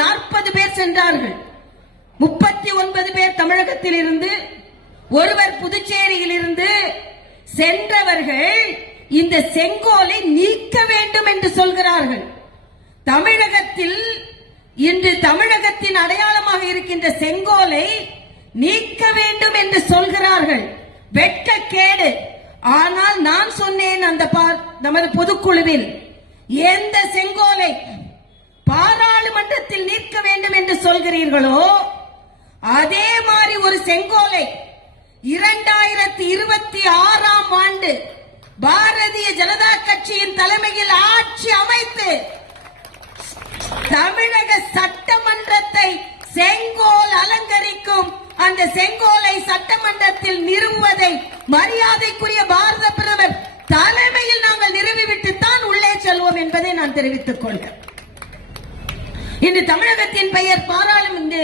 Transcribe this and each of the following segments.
40 பேர் சென்றார்கள். 39 பேர் தமிழகத்தில் இருந்து, ஒருவர் புதுச்சேரியில் இருந்து சென்றவர்கள் இந்த செங்கோலை நீக்க வேண்டும் என்று சொல்கிறார்கள். தமிழகத்தில் இன்று தமிழகத்தின் அடையாளமாக இருக்கின்ற செங்கோலை நீக்க வேண்டும் என்று சொல்கிறார்கள். வெட்கக்கேடு. ஆனால் நான் சொன்னேன் அந்த நமது பொதுக்குழுவில், எந்த செங்கோலை பாராளுமன்றத்தில் நீக்க வேண்டும் என்று சொல்கிறீர்களோ அதே மாதிரி ஒரு செங்கோலை 2026ஆம் ஆண்டு பாரதிய ஜனதா கட்சியின் தலைமையில் ஆட்சி அமைத்து தமிழக சட்டமன்றத்தை செங்கோல் அலங்கரிக்கும் அந்த செங்கோலை சட்டமன்றத்தில் நிறுவுவதை மரியாதைக்குரிய பாரத பிரதமர் தலைமையில் நாங்கள் நிறுவிவிட்டுத்தான் உள்ளே செல்வோம் என்பதை நான் தெரிவித்துக் கொள்கிறேன். இன்று தமிழகத்தின் பெயர் பாராளுமன்ற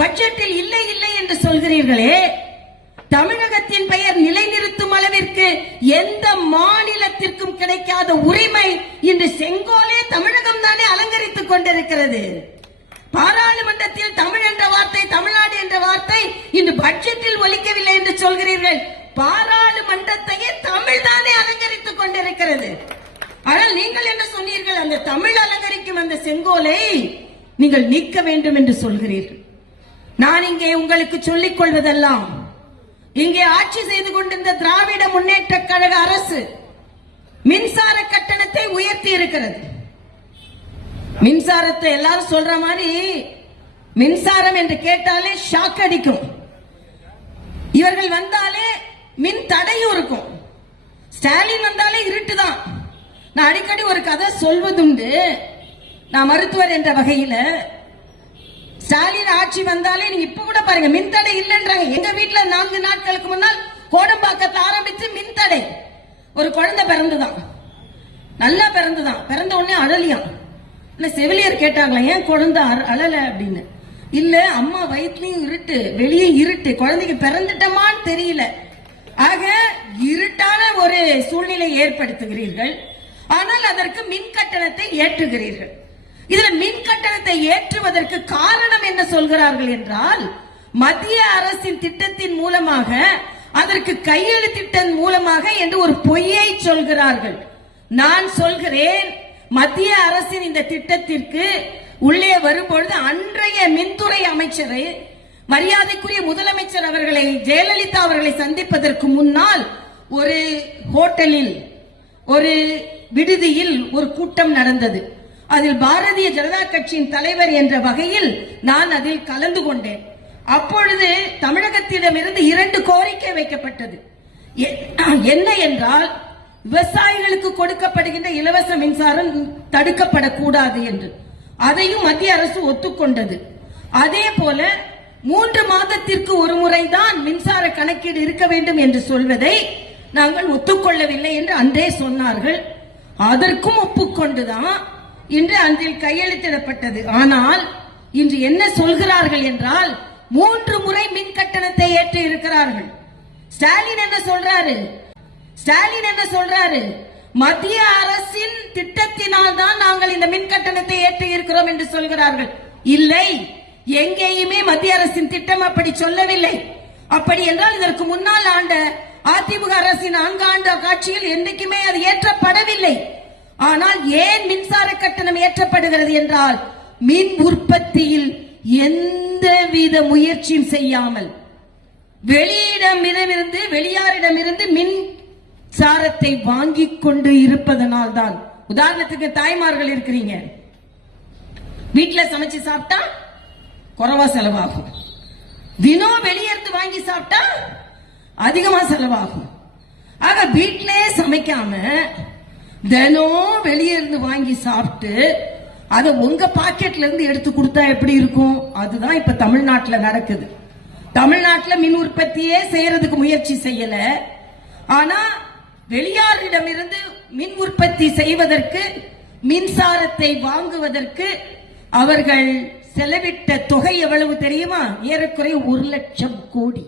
பட்ஜெட்டில் இல்லை இல்லை என்று சொல்கிறீர்களே, தமிழகத்தின் பெயர் நிலைநிறுத்தும் அளவிற்கு எந்த மாநிலத்திற்கும் கிடைக்காத உரிமை இன்று செங்கோலே தமிழகம் தானே அலங்கரித்துக் கொண்டிருக்கிறது. பாராளுமன்றத்தில் தமிழ் என்ற வார்த்தை, தமிழ்நாடு என்ற வார்த்தை இன்று பட்ஜெட்டில் ஒலிக்கவில்லை என்று சொல்கிறீர்கள். பாராளுமன்றத்தையே தமிழ் தானே அலங்கரித்துக் கொண்டிருக்கிறது. ஆனால் நீங்கள் என்ன சொன்னீர்கள்? அந்த தமிழ் அலங்கரிக்கும் அந்த செங்கோலை நீங்கள் நீக்க வேண்டும் என்று சொல்கிறீர்கள். நான் இங்கே உங்களுக்கு சொல்லிக் கொள்வதெல்லாம், இங்கே ஆட்சி செய்து கொண்டிருந்த திராவிட முன்னேற்ற கழக அரசு மின்சார கட்டணத்தை உயர்த்தி இருக்கிறது. மின்சாரத்தை எல்லாரும் சொல்ற மாதிரி மின்சாரம் என்று கேட்டாலே ஷாக் அடிக்கும். இவர்கள் வந்தாலே மின் தடையும் இருக்கும். ஸ்டாலின் வந்தாலே இருட்டு தான். நான் அடிக்கடி ஒரு கதை சொல்வதுண்டு. நான் மருத்துவர் என்ற வகையில் ஸ்டாலின் ஆட்சி வந்தாலே நீங்க இப்ப கூட பாருங்க மின்தடை இல்லைன்றாங்க. எங்க வீட்டுல 4 நாட்களுக்கு முன்னால் கோடம்பாக்கத்தை ஆரம்பிச்சு மின்தடை. ஒரு குழந்தை பிறந்துதான், நல்லா பிறந்துதான். பிறந்த உடனே அழலியாம். இல்ல செவிலியர் கேட்டாங்களா, ஏன் குழந்தை அழல அப்படின்னு. இல்ல அம்மா வயிற்றுலயும் இருட்டு, வெளியே இருட்டு, குழந்தைக்கு பிறந்துட்டமான்னு தெரியல. ஆக இருட்டான ஒரு சூழ்நிலை ஏற்படுத்துகிறீர்கள். ஆனால் அதற்கு மின் கட்டணத்தை ஏற்றுகிறீர்கள். இதுல மின் கட்டணத்தை ஏற்றுவதற்கு காரணம் என்ன சொல்கிறார்கள் என்றால், மத்திய அரசின் திட்டத்தின் மூலமாக, அதற்கு கையெழுத்திட்டன் மூலமாக என்று ஒரு பொய்யை சொல்கிறார்கள். நான் சொல்கிறேன், மத்திய அரசின் இந்த திட்டத்திற்கு உள்ளே வரும்பொழுது அன்றைய மின்துறை அமைச்சரை, மரியாதைக்குரிய முதலமைச்சர் அவர்களை, ஜெயலலிதா அவர்களை சந்திப்பதற்கு முன்னால் ஒரு ஹோட்டலில், ஒரு விடுதியில் ஒரு கூட்டம் நடந்தது. அதில் பாரதிய ஜனதா கட்சியின் தலைவர் என்ற வகையில் நான் அதில் கலந்து கொண்டேன். அப்பொழுது தமிழகத்திடமிருந்து 2 கோரிக்கை வைக்கப்பட்டது. என்ன என்றால், விவசாயிகளுக்கு கொடுக்கப்படுகின்ற இலவச மின்சாரம் தடுக்கப்படக்கூடாது என்று. அதையும் மத்திய அரசு ஒத்துக்கொண்டது. அதே போல 3 மாதத்திற்கு ஒரு முறைதான் மின்சார கணக்கீடு இருக்க வேண்டும் என்று சொல்வதை நாங்கள் ஒத்துக்கொள்ளவில்லை என்று அன்றே சொன்னார்கள். அதற்கும் ஒப்புக்கொண்டுதான் இன்று அதில் கையெழுத்திடப்பட்டது. ஆனால் இன்று என்ன சொல்கிறார்கள் என்றால், 3 முறை மின் கட்டணத்தை ஏற்றி இருக்கிறார்கள். ஸ்டாலின் என்ன சொல்றாரு? ஸ்டாலின் என்ன சொல்றாரு? மத்திய அரசின் திட்டத்தினால் தான் நாங்கள் இந்த மின் கட்டணத்தை ஏற்றி இருக்கிறோம் என்று சொல்கிறார்கள். இல்லை, எங்கேயுமே மத்திய அரசின் திட்டம் அப்படி சொல்லவில்லை. அப்படி என்றால் இதற்கு முன்னால் ஆண்ட அதிமுக அரசின் 4 ஆண்டு ஆட்சியில் என்றைக்குமே அது ஏற்றப்படவில்லை. ஆனால் ஏன் மின்சார கட்டணம் ஏற்றப்படுகிறது என்றால், மின் உற்பத்தியில் எந்தவித முயற்சியும் செய்யாமல் வெளியாரிடமிருந்து மின்சாரத்தை வாங்கிக் கொண்டு இருப்பதனால் தான். உதாரணத்துக்கு தாய்மார்கள் இருக்கிறீங்க, வீட்டுல சமைச்சு சாப்பிட்டா குறைவா செலவாகும். தினம் வெளியேறது வாங்கி சாப்பிட்டா அதிகமா செலவாகும். ஆக வீட்டிலே சமைக்காம தினம் வெளியே இருந்து வாங்கி சாப்பிட்டு அதை உங்க பாக்கெட்ல இருந்து எடுத்து கொடுத்தா எப்படி இருக்கும்? அதுதான் இப்ப தமிழ்நாட்டில் நடக்குது. தமிழ்நாட்டில் மின் உற்பத்தியே செய்யறதுக்கு முயற்சி செய்யல. ஆனா வெளியாரிடமிருந்து மின் உற்பத்தி செய்வதற்கு, மின்சாரத்தை வாங்குவதற்கு அவர்கள் செலவிட்ட தொகை எவ்வளவு தெரியுமா? ஏறக்குறைய 1 லட்சம் கோடி.